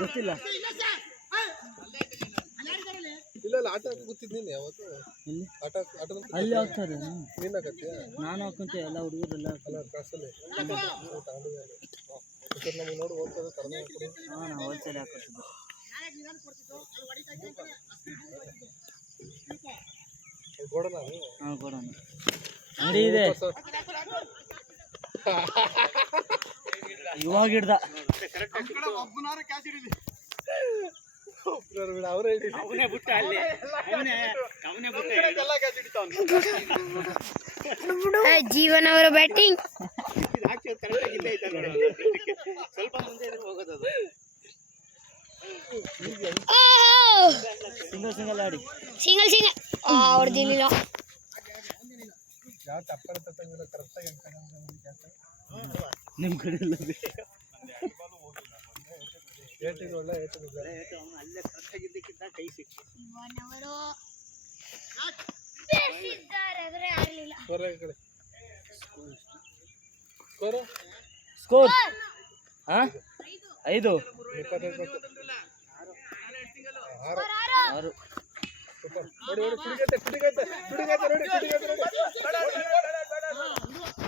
ಗೊತ್ತಿಲ್ಲ ಇಲ್ಲ ಆಟ ಕೂತಿದ್ದೀನಿ ಯಾವತ್ತು ಆಟ ಅಲ್ಲಿ ಹಾಕ್ತಾರೆ ನೀನ್ ಹಾಕತ್ತೀಯ ನಾನು ಹಾಕಂತೆ ಎಲ್ಲ ಹುಡುಗರೆಲ್ಲ ಅಲ್ಲ ಕ್ಲಾಸಲ್ಲಿ ನಮಗೆ ನೋಡಿ ಹೋಗ್ತದೆ ಕಡಿಮೆ ಹಾಂ ನಾವು ಹೋಲ್ಸೇಲ್ ಹಾಕೋತಿದ್ದು ಗೋಡನ ಹಾಂ ಕೊಡೋಣ ಅಂಗಡಿ ಇದೆ ಇವಾಗ ಹಿಡ್ದ ಜೀವನ ಅವರ ಬ್ಯಾಟಿಂಗ್ ಸ್ವಲ್ಪ ಮುಂದೆ ಹೋಗೋದು ಸಿಂಗಲ್ ಸಿಂಗಲ್ ಆಡಿ ಸಿಂಗಲ್ ಸಿಂಗಲ್ ಹೊಡೆದಿಲ್ಲ ಯಾವ ತಪ್ಪರ ತಪ್ಪಂಗಿಲ್ಲ ಕರೆಕ್ಟಾಗಿ ನಿಮ್ಮ ಕಡೆ ಎಲ್ಲ ಏಟಿಂಗ್ ಒಳ್ಳೆ ಏಟಿಂಗ್ ಅಲ್ಲೇ ಕರೆಕ್ಟಾಗಿದ್ದಕ್ಕಿಂತ ಕೈ ಸಿಕ್ತು ಸ್ಕೋರ್ ಹಾಂ 5 6